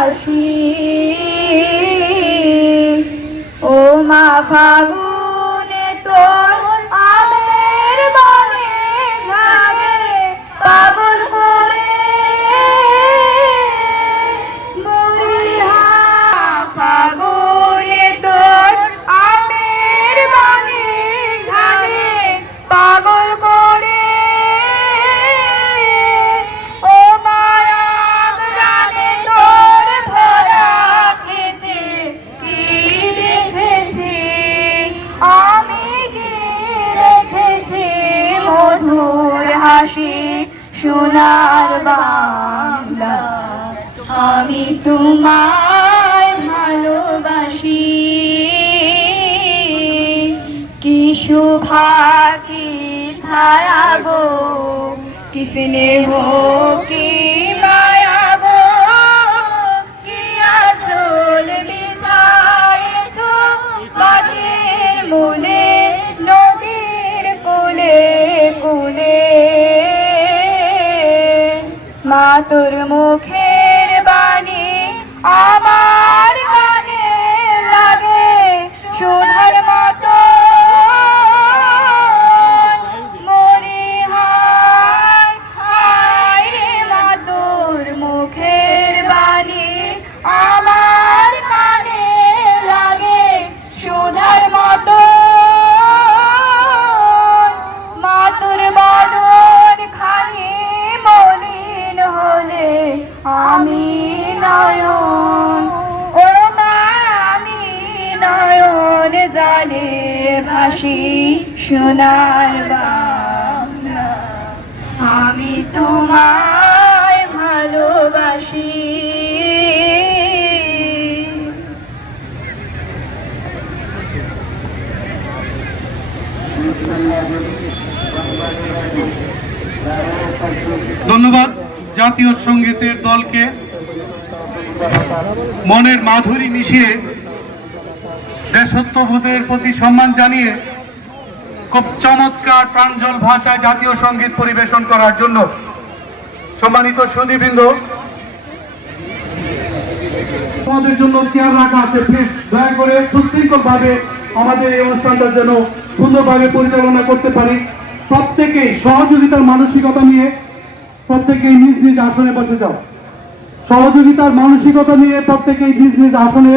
আসি ও মা ফাগুন ভাসে সোনার বাংলা। আমি তোমায় ভালোবাসি। কি শোভা কি ছায়া গো কি স্নেহ কি তোর মুখের বাণী আমার আমি নয়ন ও মা আমি নয়ন জালে ভাসি সোনার বাংলা। আমি তোমায় ভালোবাসি। ধন্যবাদ। জাতীয় সঙ্গীতের দলকে মনের মাধুরী মিশিয়ে দেশত্ববোধের প্রতি সম্মান জানিয়ে খুব চমৎকার প্রাঞ্জল ভাষায় জাতীয় সংগীত পরিবেশন করার জন্য সম্মানিত সুদীবৃন্দ আমাদের জন্য চেয়ার রাখা আছে, প্লিজ দয়া করে সুশৃঙ্খল ভাবে আমাদের এই অনুষ্ঠানটা যেন সুন্দরভাবে পরিচালনা করতে পারি। প্রত্যেকেই সহযোগিতার মানসিকতা নিয়ে প্রত্যেকেই নিজ নিজ আসনে বসে যাও। সহযোগিতার মানসিকতা নিয়ে প্রত্যেকেই নিজ নিজ আসনে